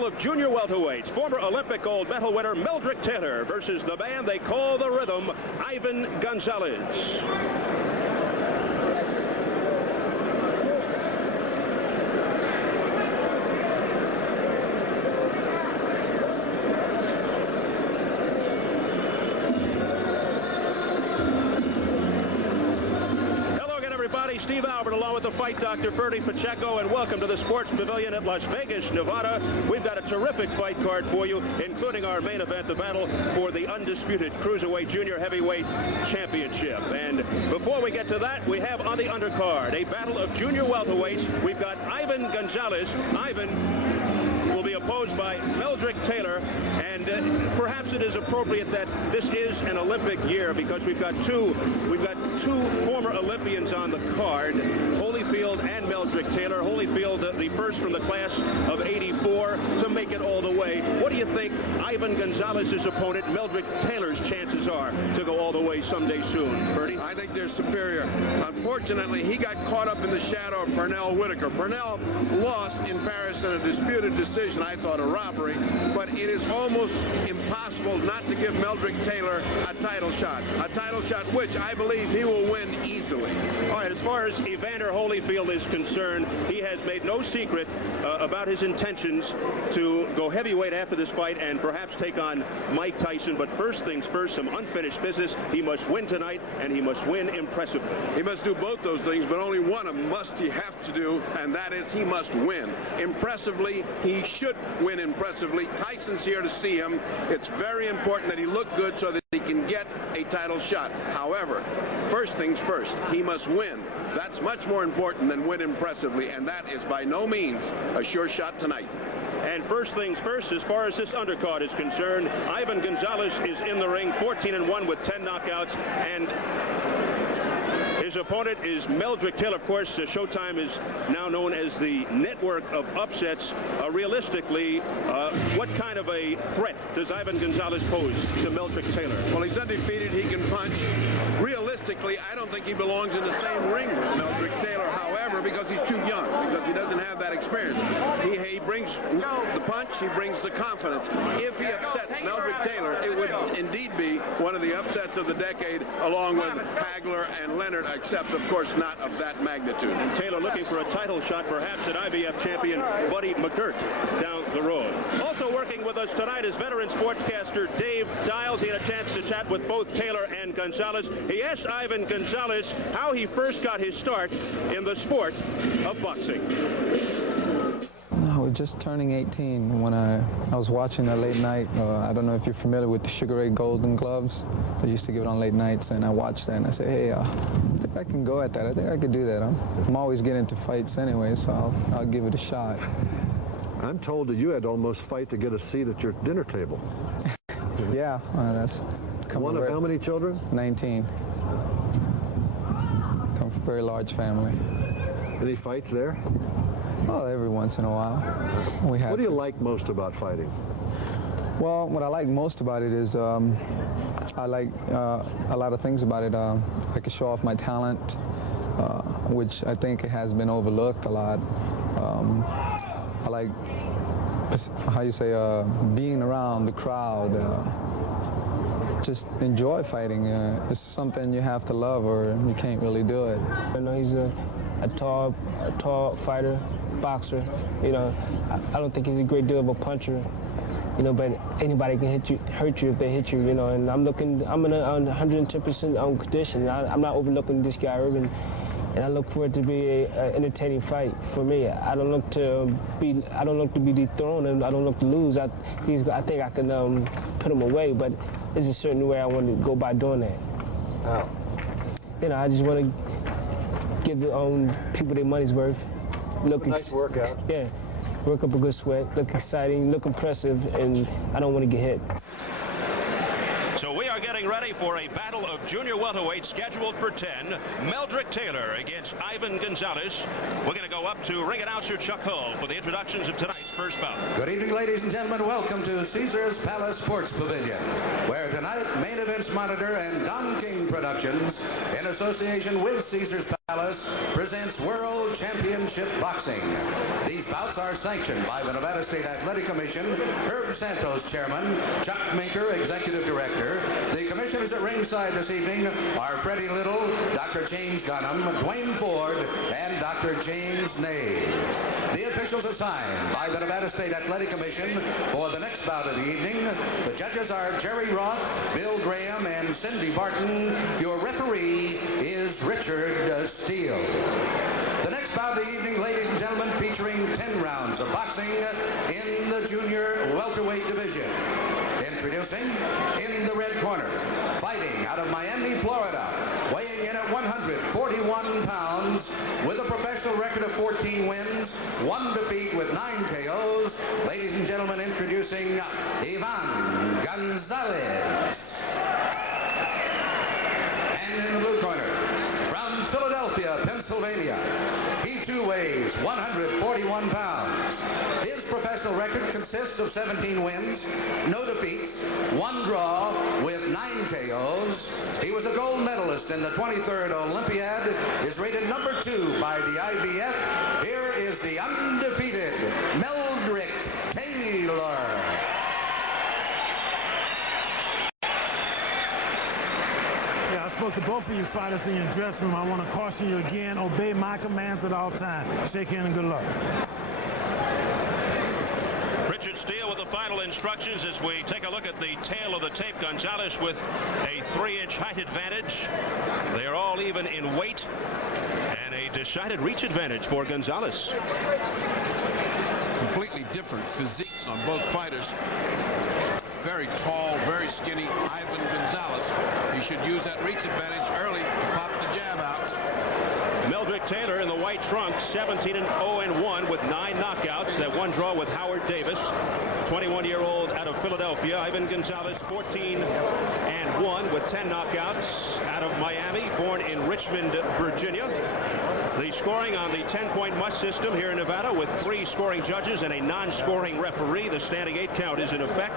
battle of junior welterweights. Former Olympic gold medal winner Meldrick Taylor versus the man they call the Rhythm, Ivan Gonzalez. Steve Albert along with the fight doctor Ferdy Pacheco, and welcome to the Sports Pavilion at Las Vegas, Nevada. We've got a terrific fight card for you, including our main event, the battle for the undisputed Cruiserweight Junior Heavyweight Championship. And before we get to that, we have on the undercard a battle of junior welterweights. We've got Ivan Gonzalez. Ivan will be opposed by Meldrick Taylor, and perhaps it is appropriate that this is an Olympic year because we've got two former Olympians on the card, Holyfield and Meldrick Taylor. Holyfield, the first from the class of '84 to make it all the way. What do you think Ivan Gonzalez's opponent, Meldrick Taylor's chances are to go all the way someday soon? Bertie? I think they're superior. Unfortunately, he got caught up in the shadow of Pernell Whitaker. Pernell lost in Paris in a disputed decision, I thought a robbery, but it is almost impossible not to give Meldrick Taylor a title shot which I believe he will win easily. All right, as far as Evander Holyfield is concerned, he has made no secret about his intentions to go heavyweight after this fight and perhaps take on Mike Tyson. But first things first, some unfinished business. He must win tonight, and he must win impressively. He must do both those things, but only one of them must he have to do, and that is he must win impressively. He should win impressively. Tyson's here to see him. It's very important that he look good so that he can get a title shot. However, first things first, he must win. That's much more important than win impressively, and that is by no means a sure shot tonight. And first things first, as far as this undercard is concerned, Ivan Gonzalez is in the ring, 14-1 with 10 knockouts, and his opponent is Meldrick Taylor. Of course, Showtime is now known as the network of upsets. Realistically, what kind of a threat does Ivan Gonzalez pose to Meldrick Taylor? Well, he's undefeated. He can punch. Realistically, I don't think he belongs in the same ring with Meldrick Taylor, however, because he's too young, because he doesn't have that experience. He brings the punch, he brings the confidence. If he upsets Meldrick Taylor, it would indeed be one of the upsets of the decade, along with Hagler and Leonard, except, of course, not of that magnitude. And Taylor looking for a title shot, perhaps at IBF champion Buddy McGirt down the road. Also working with us tonight is veteran sportscaster Dave Dials. He had a chance to chat with both Taylor and Gonzalez. He asked Ivan Gonzalez how he first got his start in the sport of boxing. I was just turning 18 when I was watching a late night. I don't know if you're familiar with the Sugar Ray Golden Gloves. They used to give it on late nights, and I watched that, and I said, hey, I think I can go at that. I think I could do that. I'm always getting into fights anyway, so I'll give it a shot. I'm told that you had to almost fight to get a seat at your dinner table. Yeah, that's... One of how many children? 19. Come from a very large family. Any fights there? Well, every once in a while. What do you like most about fighting? Well, what I like most about it is I like a lot of things about it. I can show off my talent, which I think has been overlooked a lot. I like, how you say, being around the crowd. Just enjoy fighting. It's something you have to love or you can't really do it. I know he's a tall fighter, boxer. You know, I don't think he's a great deal of a puncher. You know, but anybody can hurt you if they hit you. You know, and I'm in a 110% condition. I'm not overlooking this guy Irvin, and I look for it to be an entertaining fight for me. I don't look to be dethroned, and I don't look to lose. I think I can put him away, but there's a certain way I want to go by doing that. How? You know, I just want to give the people their money's worth. Look nice workout. Yeah, work up a good sweat, look exciting, look impressive, and I don't want to get hit. So we are getting ready for a battle of junior welterweight scheduled for 10. Meldrick Taylor against Ivan Gonzalez. We're going to go up to ring announcer Chuck Hull for the introductions of tonight's first bout. Good evening, ladies and gentlemen. Welcome to Caesars Palace Sports Pavilion, where tonight Main Events Monitor and Don King Productions, in association with Caesars Palace Gonzalez presents World Championship Boxing. These bouts are sanctioned by the Nevada State Athletic Commission, Herb Santos, Chairman, Chuck Minker, Executive Director. The commissioners at ringside this evening are Freddie Little, Dr. James Gunham, Dwayne Ford, and Dr. James Nave. The officials assigned by the Nevada State Athletic Commission for the next bout of the evening. The judges are Jerry Roth, Bill Graham, and Cindy Barton. Your referee is Richard Steele. The next bout of the evening, ladies and gentlemen, featuring 10 rounds of boxing in the junior welterweight division. Introducing, in the red corner, fighting out of Miami, Florida, weighing in at 141 pounds, with a professional record of 14 wins, 1 defeat with 9 KOs. Ladies and gentlemen, introducing Ivan Gonzalez. And in the blue corner, from Philadelphia, Pennsylvania, he too weighs 141 pounds. His professional record consists of 17 wins, no defeats, 1 draw with 9 KOs. He was a gold medalist in the 23rd Olympiad, is rated number 2 by the IBF. Here is the undefeated Meldrick Taylor. I spoke to both of you fighters in your dressing room. I want to caution you again, obey my commands at all times. Shake hand and good luck. Richard Steele with the final instructions as we take a look at the tail of the tape. Gonzalez with a 3-inch height advantage. They are all even in weight, and a decided reach advantage for Gonzalez. Completely different physiques on both fighters. Very tall, very skinny Ivan Gonzalez. He should use that reach advantage early to pop the jab out. Meldrick Taylor in the white trunks, 17-0-1 with 9 knockouts. That 1 draw with Howard Davis, 21-year-old out of Philadelphia. Ivan Gonzalez, 14-1 with 10 knockouts out of Miami, born in Richmond, Virginia. The scoring on the 10-point must system here in Nevada with 3 scoring judges and a non-scoring referee. The standing 8 count is in effect.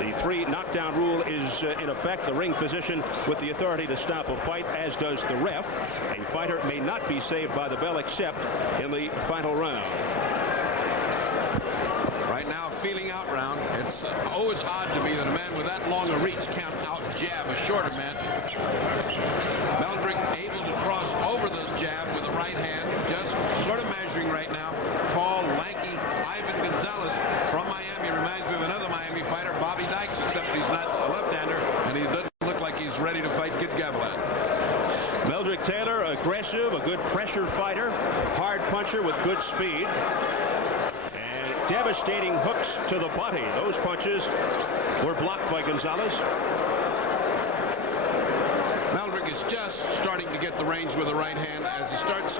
The 3 knockdown rule is in effect. The ring physician with the authority to stop a fight, as does the ref. A fighter may not be saved by the bell except in the final round. Right now, feeling out round. It's always odd to me that a man with that long a reach can't out jab a shorter man. Meldrick able to cross over the jab with the right hand, just sort of measuring right now. Tall, lanky Ivan Gonzalez from Miami reminds me of another Miami fighter, Bobby Dykes, except he's not a left-hander, and he doesn't look like he's ready to fight Kid Gavilan. Meldrick Taylor, aggressive, a good pressure fighter, hard puncher with good speed. Devastating hooks to the body. Those punches were blocked by Gonzalez. Meldrick is just starting to get the range with the right hand. As he starts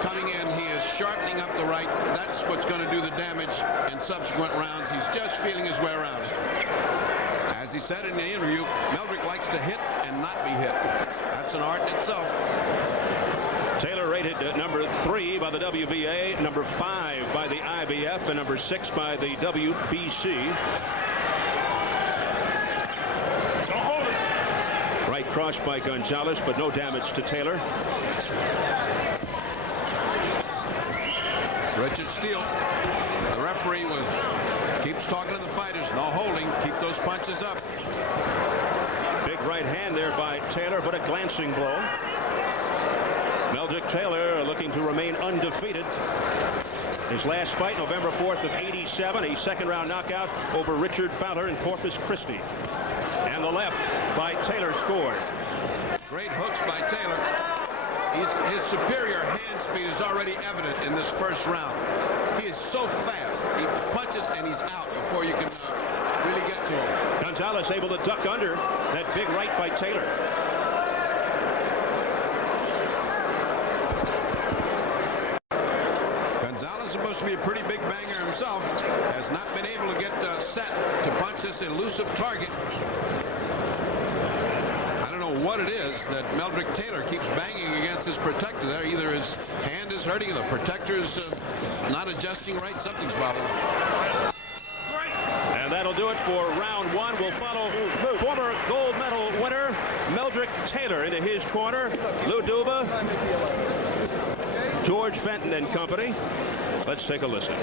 coming in, he is sharpening up the right. That's what's going to do the damage in subsequent rounds. He's just feeling his way around. As he said in the interview, Meldrick likes to hit and not be hit. That's an art in itself. Taylor rated number 3 by the WBA, number 5 by the IBF, and number 6 by the WBC. Right cross by Gonzalez, but no damage to Taylor. Richard Steele, the referee, keeps talking to the fighters. No holding. Keep those punches up. Big right hand there by Taylor, but a glancing blow. Meldrick Taylor looking to remain undefeated. His last fight, November 4th of '87, a 2nd-round knockout over Richard Fowler in Corpus Christi. And the left by Taylor scored. Great hooks by Taylor. His superior hand speed is already evident in this first round. He is so fast. He punches and he's out before you can really get to him. Gonzalez able to duck under that big right by Taylor. Supposed to be a pretty big banger himself, has not been able to get set to punch this elusive target. I don't know what it is that Meldrick Taylor keeps banging against his protector there. Either his hand is hurting, the protector is not adjusting right. Something's bothering him. And that'll do it for round one. We'll follow former gold medal winner Meldrick Taylor into his corner. Lou Duva, George Fenton and company. Let's take a listen. Now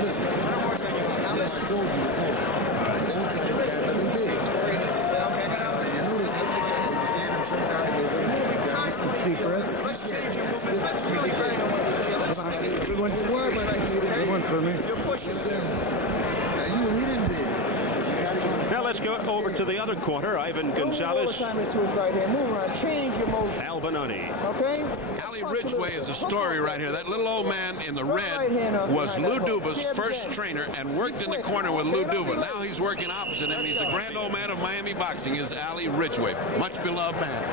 listen, I told you before, don't try to grab nothing big. You notice when you jam him sometimes it goes over. Deep breath. Let's change your movement. Let's really bang on one of these. Let's stick it. Good one for me. Good one for me. You're pushing. Now you didn't big. Now let's go over to the other corner. Ivan Gonzalez. Albinoni. Okay. Ali Ridgway is a story right here. That little old man in the red was Lou Duva's first trainer and worked in the corner with Lou Duva. Now he's working opposite him. He's the grand old man of Miami boxing, is Ali Ridgway. Much beloved man.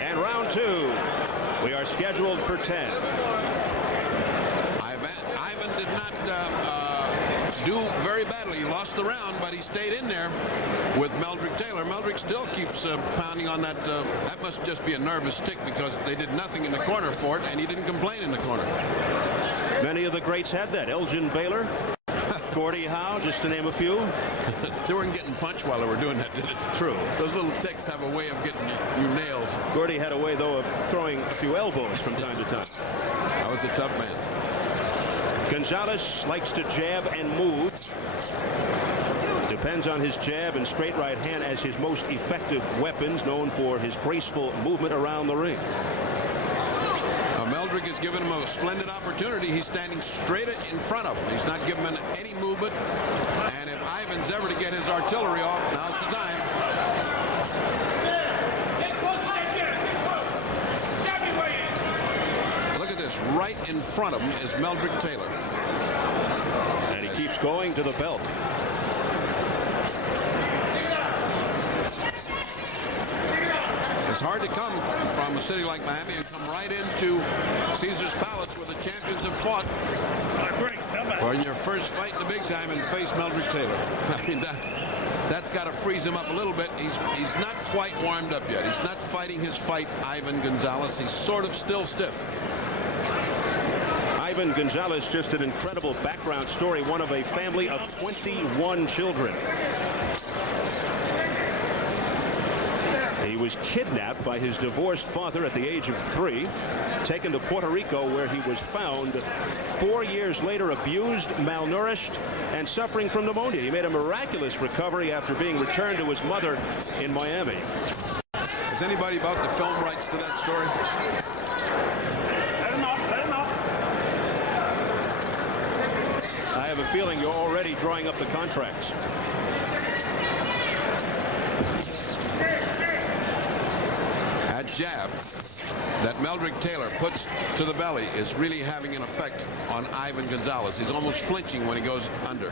And round two. We are scheduled for 10. Ivan did not do very badly. He lost the round, but he stayed in there with Meldrick Taylor. Meldrick still keeps pounding on that. That must just be a nervous tick because they did nothing in the corner for it, and he didn't complain in the corner. Many of the greats had that. Elgin Baylor, Gordie Howe, just to name a few. They weren't getting punched while they were doing that, did it? True. Those little ticks have a way of getting you nails. Gordie had a way, though, of throwing a few elbows from time to time. That was a tough man. Gonzalez likes to jab and move. Depends on his jab and straight right hand as his most effective weapons, known for his graceful movement around the ring. Meldrick has given him a splendid opportunity. He's standing straight in front of him. He's not giving him any movement. And if Ivan's ever to get his artillery off, now's the time. Look at this. Right in front of him is Meldrick Taylor. And he keeps going to the belt. It's hard to come from a city like Miami and come right into Caesar's Palace where the champions have fought for your first fight in the big time and face Meldrick Taylor. I mean, that's got to freeze him up a little bit. He's not quite warmed up yet. He's not fighting his fight, Ivan Gonzalez. He's sort of still stiff. Ivan Gonzalez, just an incredible background story, one of a family of 21 children. He was kidnapped by his divorced father at the age of 3, taken to Puerto Rico, where he was found 4 years later abused, malnourished, and suffering from pneumonia. He made a miraculous recovery after being returned to his mother in Miami. Has anybody bought the film rights to that story? I have a feeling you're already drawing up the contracts. Jab that Meldrick Taylor puts to the belly is really having an effect on Ivan Gonzalez. He's almost flinching when he goes under.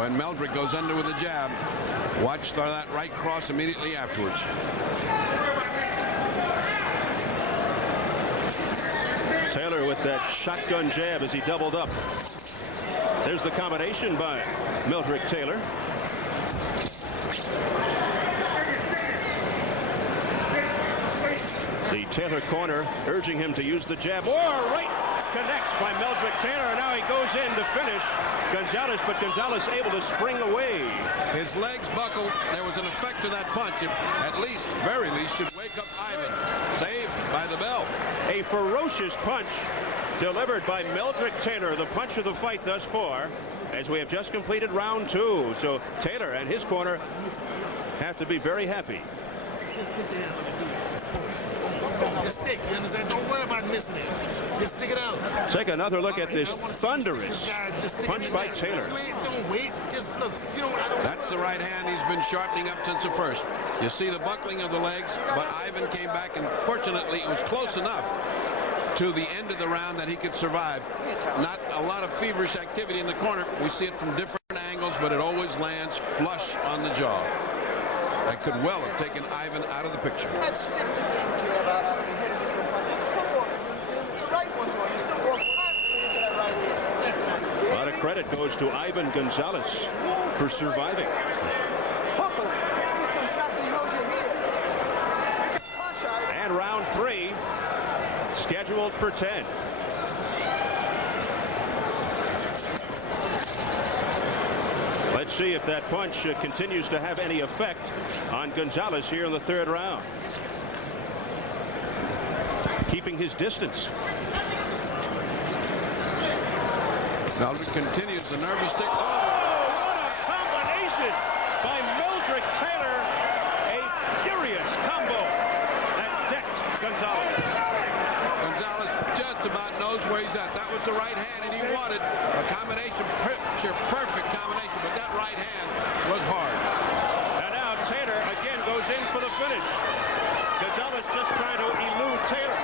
When Meldrick goes under with a jab, watch for that right cross immediately afterwards. Taylor with that shotgun jab as he doubled up. There's the combination by Meldrick Taylor. The Taylor corner urging him to use the jab. Right connects by Meldrick Taylor, and now he goes in to finish Gonzalez, but Gonzalez able to spring away. His legs buckled. There was an effect to that punch. It, at least, very least, should wake up Ivan. Saved by the bell. A ferocious punch delivered by Meldrick Taylor, the punch of the fight thus far, as we have just completed round 2. So Taylor and his corner have to be very happy. Just stick, you understand? Don't worry about missing it. Just stick it out. Take another look at this thunderous punch by Taylor. Don't wait. Just look. You know, that's the right hand he's been sharpening up since the first. You see the buckling of the legs, but Ivan came back, and fortunately it was close enough to the end of the round that he could survive. Not a lot of feverish activity in the corner. We see it from different angles, but it always lands flush on the jaw. That could well have taken Ivan out of the picture. A lot of credit goes to Ivan Gonzalez for surviving. And round 3. scheduled for 10. Let's see if that punch continues to have any effect on Gonzalez here in the third round. Keeping his distance. Meldrick continues the nervous stick. Oh, what a combination by Meldrick Taylor. A furious combo that decked Gonzalez. Gonzalez just about knows where he's at. That was the right hand, and he wanted a combination, picture perfect combination, but that right hand was hard. And now Taylor again goes in for the finish. Gonzalez just trying to elude Taylor.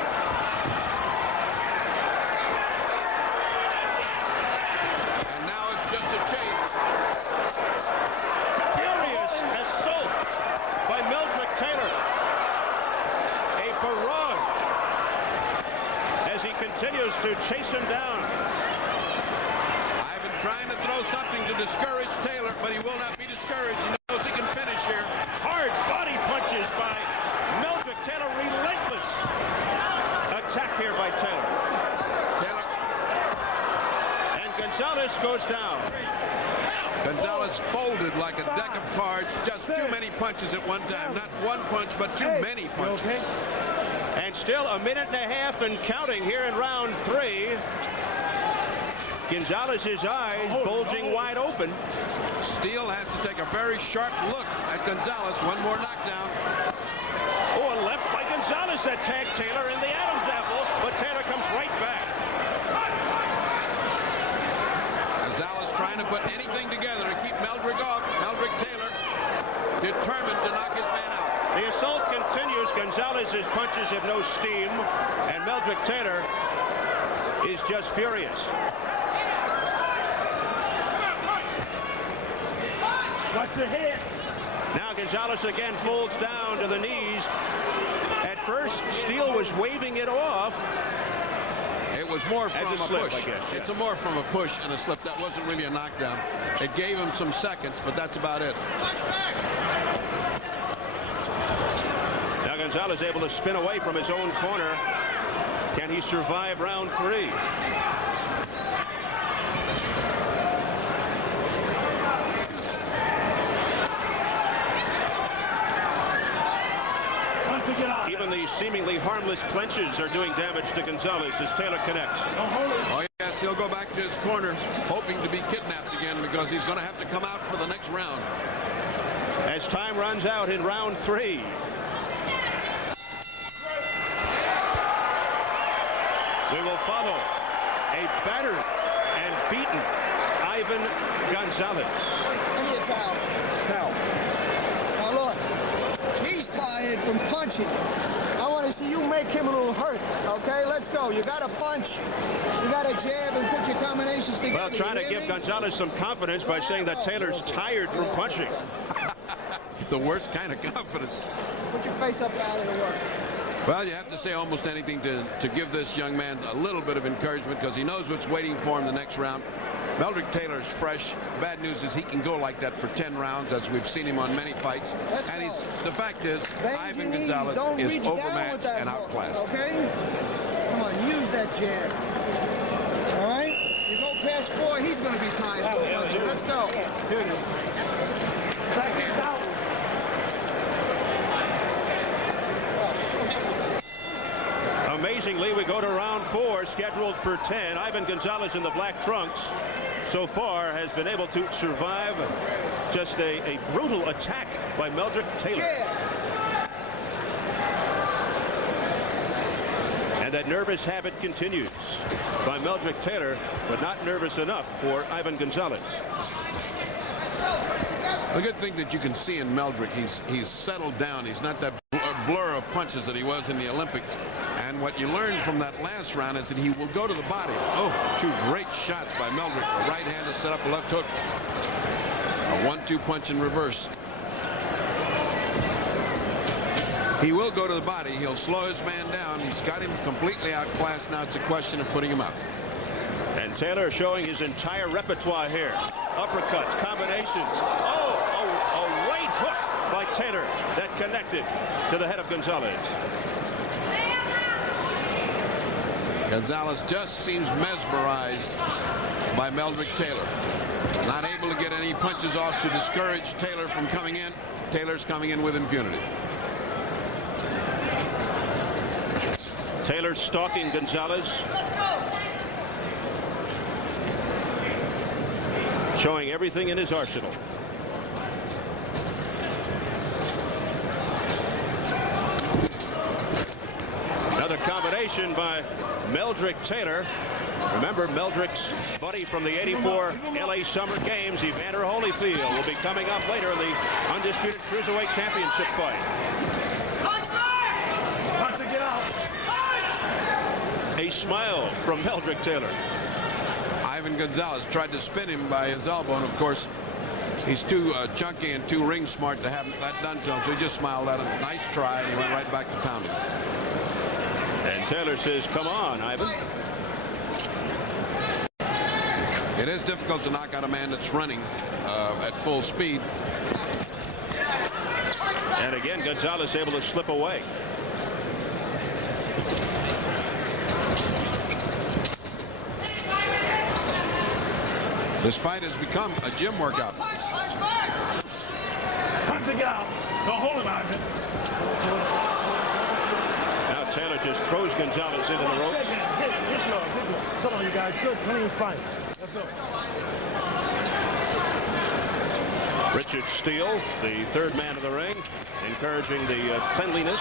And now it's just a chase. Furious assault by Meldrick Taylor. A barrage as he continues to chase him down. I've been trying to throw something to discourage Taylor, but he will not be discouraged. He knows he can finish here. Hard body punches by Meldrick Taylor. Relentless attack here by Taylor. Taylor. And Gonzalez goes down. Gonzalez folded like a deck of cards. Just too many punches at one time. Not one punch, but too many punches. And still a minute and a half and counting here in round 3. Gonzalez's eyes bulging wide open. Steele has to take a very sharp look at Gonzalez. One more knockdown. Oh, a left by Gonzalez that tagged Taylor in the Adam's apple, but Taylor comes right back. Gonzalez trying to put anything together to keep Meldrick off. Meldrick Taylor determined to knock his man out. The assault continues. Gonzalez's punches have no steam, and Meldrick Taylor is just furious. Watch your head. Now Gonzalez again folds down to the knees. At first, Steele was waving it off. It was more from a slip, push. I guess, yeah. It's more from a push and a slip. That wasn't really a knockdown. It gave him some seconds, but that's about it. Now Gonzalez able to spin away from his own corner. Can he survive round 3? Even the seemingly harmless clenches are doing damage to Gonzalez as Taylor connects. Oh, yes, he'll go back to his corner, hoping to be kidnapped again because he's going to have to come out for the next round. As time runs out in round 3. We will follow a battered and beaten Ivan Gonzalez. I need a towel. Towel. Now look, he's tired from punching. I want to see you make him a little hurt. Okay, let's go. You got to punch. You got to jab and put your combinations together. Well, trying to give Gonzalez some confidence by saying that Taylor's tired from punching. The worst kind of confidence. Put your face up out of the work. Well, you have to say almost anything to give this young man a little bit of encouragement because he knows what's waiting for him the next round. Meldrick Taylor is fresh. Bad news is he can go like that for 10 rounds, as we've seen him on many fights. And the fact is, Ivan Gonzalez is overmatched and outclassed. Okay? Come on, use that jab. All right? You go past 4, he's going to be tired from punching. Let's go. Here it is. Seconds out. Amazingly, we go to round 4, scheduled for 10. Ivan Gonzalez in the black trunks so far has been able to survive just a brutal attack by Meldrick Taylor. And that nervous habit continues by Meldrick Taylor, but not nervous enough for Ivan Gonzalez. A good thing that you can see in Meldrick, he's settled down. He's not that blur of punches that he was in the Olympics. And what you learned from that last round is that he will go to the body. Oh, 2 great shots by Meldrick. A right hand to set up a left hook. A 1-2 punch in reverse. He will go to the body. He'll slow his man down. He's got him completely outclassed. Now it's a question of putting him out. And Taylor showing his entire repertoire here. Uppercuts, combinations. Oh, a right hook by Taylor that connected to the head of Gonzalez. Gonzalez just seems mesmerized by Meldrick Taylor. Not able to get any punches off to discourage Taylor from coming in. Taylor's coming in with impunity. Taylor stalking Gonzalez. Showing everything in his arsenal. Another combination by Meldrick Taylor. Remember, Meldrick's buddy from the '84 LA Summer Games, Evander Holyfield, will be coming up later in the undisputed Cruiserweight Championship fight. Punch it, get out. A smile from Meldrick Taylor. Ivan Gonzalez tried to spin him by his elbow, and of course, he's too chunky and too ring smart to have that done to him, so he just smiled at him. Nice try, and he went right back to pounding. And Taylor says, come on, Ivan. It is difficult to knock out a man that's running at full speed. And again, Gonzalez able to slip away. This fight has become a gym workout. Punch it, get out. Don't hold him, Ivan. Now Taylor just throws Gonzalez into the ropes. Come on, you guys. Good, clean fight. Let's go. Richard Steele, the third man of the ring, encouraging the cleanliness.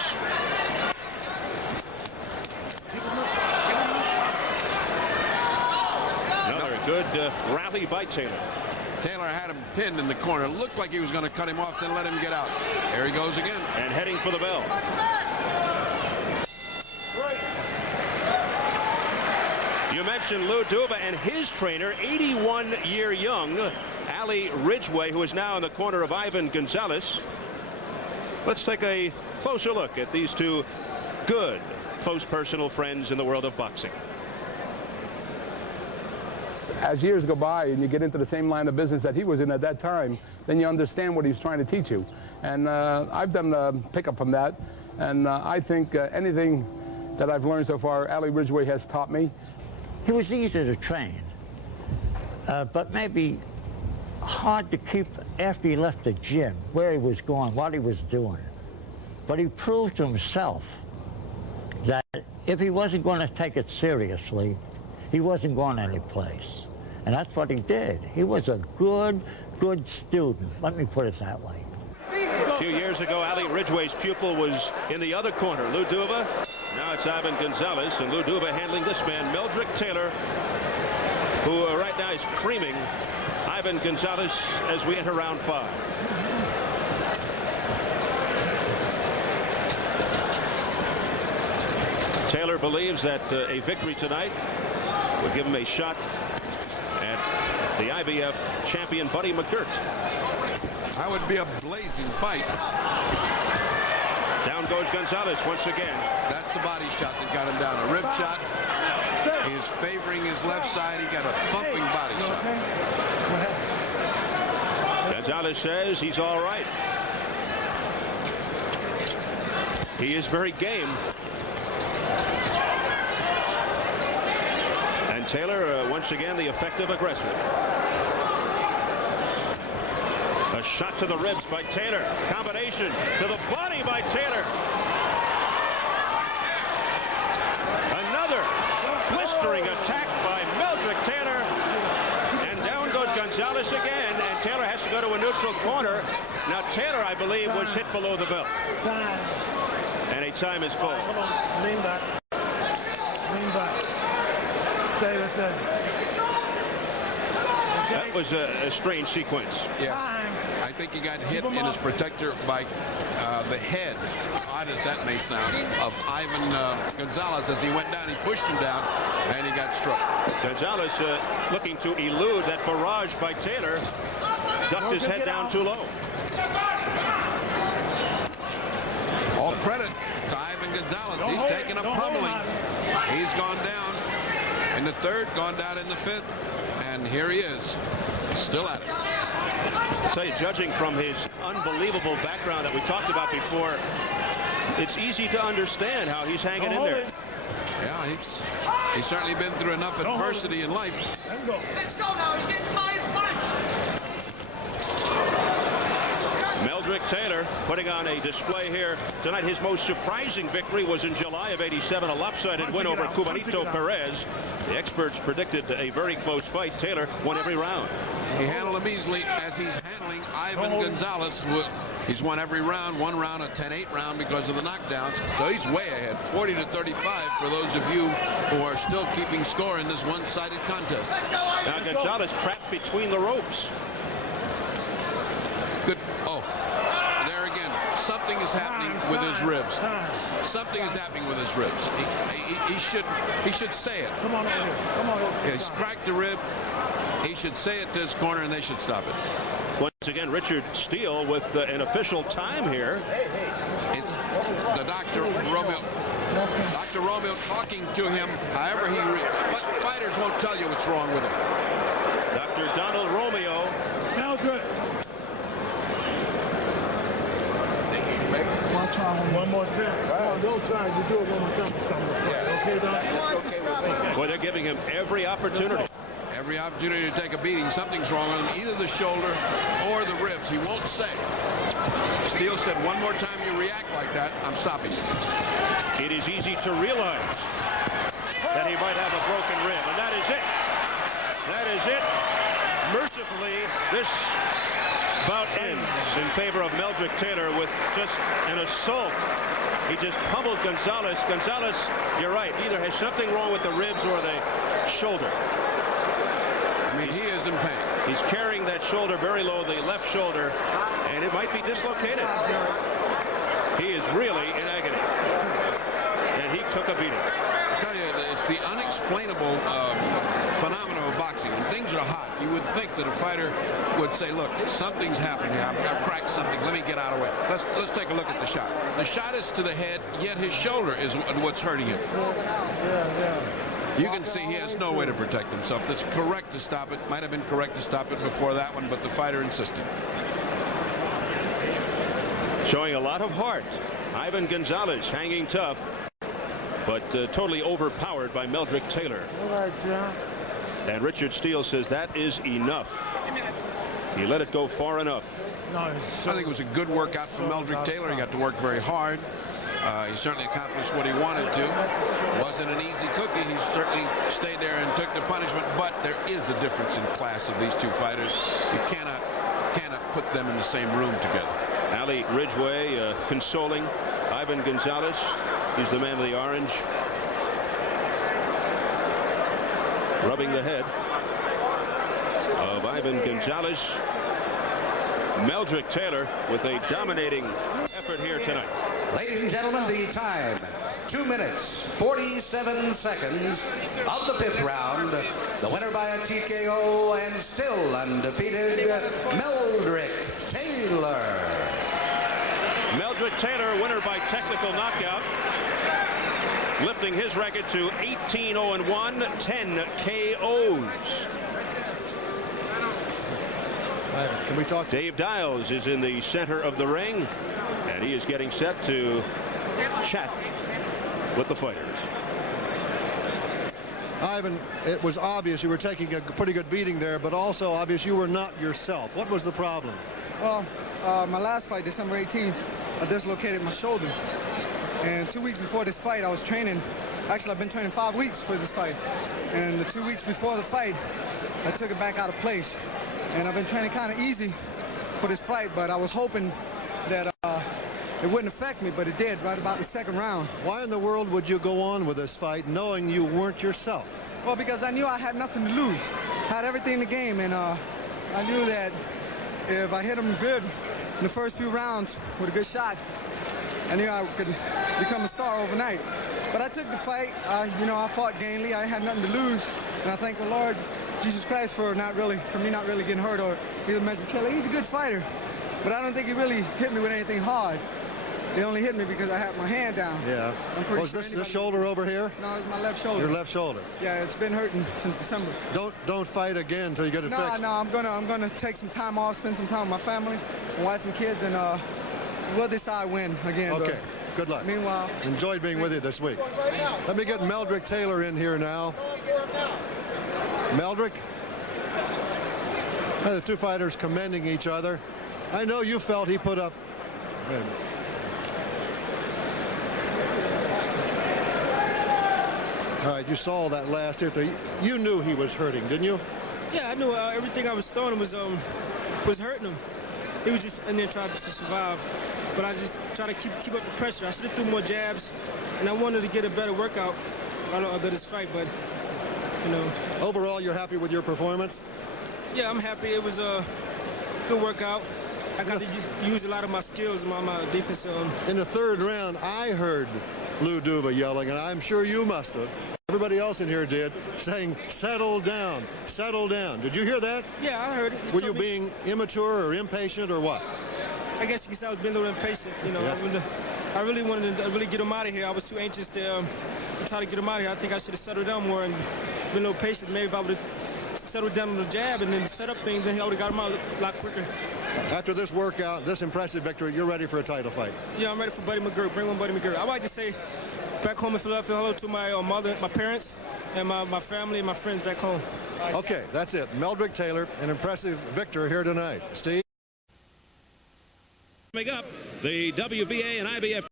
Another good rally by Taylor. Taylor had him pinned in the corner. It looked like he was going to cut him off, then let him get out. There he goes again. And heading for the bell. You mentioned Lou Duva and his trainer, 81-year young Ali Ridgway, who is now in the corner of Ivan Gonzalez. Let's take a closer look at these two good, close personal friends in the world of boxing. As years go by and you get into the same line of business that he was in at that time, then you understand what he's trying to teach you. And I've done a pickup from that. And I think anything that I've learned so far, Ali Ridgway has taught me. He was easy to train, but maybe hard to keep after he left the gym, where he was going, what he was doing. But he proved to himself that if he wasn't going to take it seriously, he wasn't going anyplace. And that's what he did. He was a good student. Let me put it that way. A few years ago, Ali Ridgway's pupil was in the other corner, Lou Duva. Now it's Ivan Gonzalez, and Lou Duva handling this man, Meldrick Taylor, who right now is creaming Ivan Gonzalez as we enter round 5. Taylor believes that a victory tonight would give him a shot at the IBF champion Buddy McGirt. That would be a blazing fight. Down goes Gonzalez once again. That's a body shot that got him down. A rib shot. He is favoring his left side. He got a thumping body shot. Gonzalez says he's all right. He is very game. And Taylor, once again, the effective aggressor. A shot to the ribs by Taylor. Combination to the body by Taylor. Another blistering attack by Meldrick Taylor. And down goes Gonzalez again. And Taylor has to go to a neutral corner. Now Taylor, I believe, was hit below the belt. And a time is called. Hold on. Lean back. Lean back. Stay right there. That was a strange sequence. Yes. I think he got hit in his protector by the head, odd as that may sound, of Ivan Gonzalez. As he went down, he pushed him down, and he got struck. Gonzalez looking to elude that barrage by Taylor. Ducked his head down too low. All credit to Ivan Gonzalez. He's taken a pummeling. He's gone down in the third, gone down in the fifth, and here he is, still at it. I'll tell you, judging from his unbelievable background that we talked about before, it's easy to understand how he's hanging in there. Yeah, he's certainly been through enough adversity in life. Let's go now. He's getting five punch. Meldrick Taylor putting on a display here tonight. His most surprising victory was in July of '87, a lopsided win over Cubanito Perez. The experts predicted a very close fight. Taylor won every round. He handled him easily, as he's handling Ivan Gonzalez. He's won every round, one round, a 10-8 round because of the knockdowns. So he's way ahead, 40-35 for those of you who are still keeping score in this one-sided contest. Now Gonzalez trapped between the ropes. Good. Oh, there again. Something is happening with his ribs. Something is happening with his ribs. He should say it. Come on over here. Come on over here. He's cracked the rib. He should say it to his corner, and they should stop it. Once again, Richard Steele with an official time here. It's the Dr. Romeo. Dr. Romeo talking to him. However, fighters won't tell you what's wrong with him. Dr. Donald Romeo. Meldrick. One more time. Come on, don't try to do it one more time. Okay, Doc? Well, they're giving him every opportunity. Every opportunity to take a beating. Something's wrong with him, either the shoulder or the ribs. He won't say. Steele said, one more time you react like that, I'm stopping you. It is easy to realize that he might have a broken rib, and that is it. That is it. Mercifully, this bout ends in favor of Meldrick Taylor with just an assault. He just pummeled Gonzalez. Gonzalez, you're right, either has something wrong with the ribs or the shoulder. I mean, he is in pain. He's carrying that shoulder very low, the left shoulder, and it might be dislocated. He is really in agony. And he took a beating. I tell you, it's the unexplainable phenomenon of boxing. When things are hot, you would think that a fighter would say, look, something's happening here. I've cracked something. Let me get out of the way. Let's take a look at the shot. The shot is to the head, yet his shoulder is what's hurting him. You can see he has no way to protect himself. That's correct to stop it. Might have been correct to stop it before that one, but the fighter insisted. Showing a lot of heart. Ivan Gonzalez hanging tough, but totally overpowered by Meldrick Taylor. All right, John. And Richard Steele says that is enough. He let it go far enough. No, I think it was a good workout for Meldrick Taylor. He got to work very hard. He certainly accomplished what he wanted to. Wasn't an easy cookie. He certainly stayed there and took the punishment, but there is a difference in class of these two fighters. You cannot put them in the same room together. Ali Ridgway consoling Ivan Gonzalez. He's the man of the orange. Rubbing the head of Ivan Gonzalez. Meldrick Taylor with a dominating effort here tonight. Ladies and gentlemen, the time, 2 minutes, 47 seconds of the 5th round. The winner by a TKO and still undefeated, Meldrick Taylor. Meldrick Taylor, winner by technical knockout, lifting his record to 18-0-1, 10 KOs. Can we talk? Dave Dials is in the center of the ring, and he is getting set to chat with the fighters. Ivan, it was obvious you were taking a pretty good beating there, but also obvious you were not yourself. What was the problem? Well, my last fight, December 18th, I dislocated my shoulder. And 2 weeks before this fight, I was training. Actually, I've been training 5 weeks for this fight. And the 2 weeks before the fight, I took it back out of place. And I've been training kind of easy for this fight, but I was hoping that it wouldn't affect me, but it did right about the 2nd round. Why in the world would you go on with this fight knowing you weren't yourself? Well, because I knew I had nothing to lose. I had everything in the game, and I knew that if I hit him good in the first few rounds with a good shot, I knew I could become a star overnight. But I took the fight. I fought gamely. I had nothing to lose, and I thank the Lord Jesus Christ for me not really getting hurt or either Meldrick Taylor. He's a good fighter, but I don't think he really hit me with anything hard. He only hit me because I had my hand down. Yeah. Was this the shoulder over here? No, it's my left shoulder. Your left shoulder. Yeah, it's been hurting since December. Don't fight again until you get it fixed. No, I'm gonna take some time off, spend some time with my family, my wife and kids, and we'll decide when again. Okay. Good luck. Meanwhile, enjoyed being with you this week. Let me get Meldrick Taylor in here now. Meldrick, the two fighters commending each other. I know you felt he put up. Wait a minute. All right, you saw that last hit there. You knew he was hurting, didn't you? Yeah, I knew everything I was throwing was hurting him. He was just in there trying to survive. But I just try to keep up the pressure. I should have threw more jabs, and I wanted to get a better workout out of this fight, but, you know. Overall, you're happy with your performance? Yeah, I'm happy. It was a good workout. I got to use a lot of my skills, my defense. In the third round, I heard Lou Duva yelling, and I'm sure you must have. Everybody else in here did, saying, settle down, settle down. Did you hear that? Yeah, I heard it. Were you being immature or impatient or what? I guess you could say I was being a little impatient. You know, yeah. I really wanted to get him out of here. I was too anxious to try to get him out of here. I think I should have settled down more and been a little patient. Maybe if I would have settled down on the jab and then set up things, then I would have got him out a lot quicker. After this workout, this impressive victory, you're ready for a title fight? Yeah, I'm ready for Buddy McGirt. Bring on Buddy McGirt. I'd like to say back home in Philadelphia, hello to my mother, my parents, and my family and my friends back home. Okay, that's it. Meldrick Taylor, an impressive victor here tonight. Steve? Coming up, the WBA and IBF